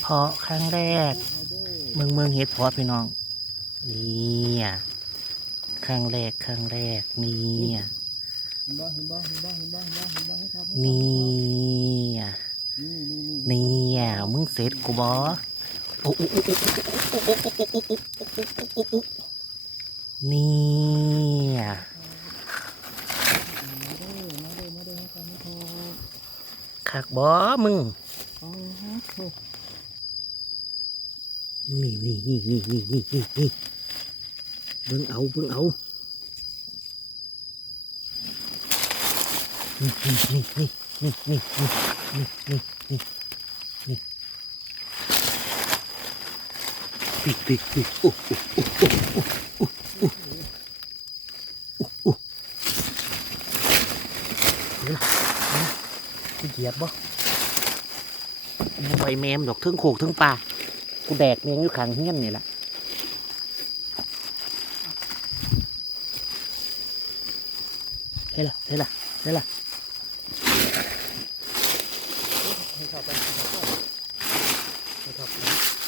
เพาะครั้งแรก เมืองเมืองเห็ดเพาะพี่น้องนี่อะครั้งแรกครั้งแรกนี่อะนี่อะนี่อะมึงเสร็จกูบอนี่อะคักบอมึง นี่นี่นี่นี่นี่นี่นี่นี่เบิ่งเอาเบิ่งเอานี่นี่นี่นี่นี่นี่นี่นี่นี่นี่ปิดปิดปิดโอ้โอ้โอ้โอ้โอ้โอ้โอ้โอ้เดี๋ยวนะกูเหยียบบ่กูไปแมมดอกเทึงโขกเทึงปลา กูแดกเมียงอยู่ขังเฮี้ยนนี่แหละเฮ้ยล่ะเฮ้ยล่ะเฮ้ยล่ะให้ครับไปให้ครับไป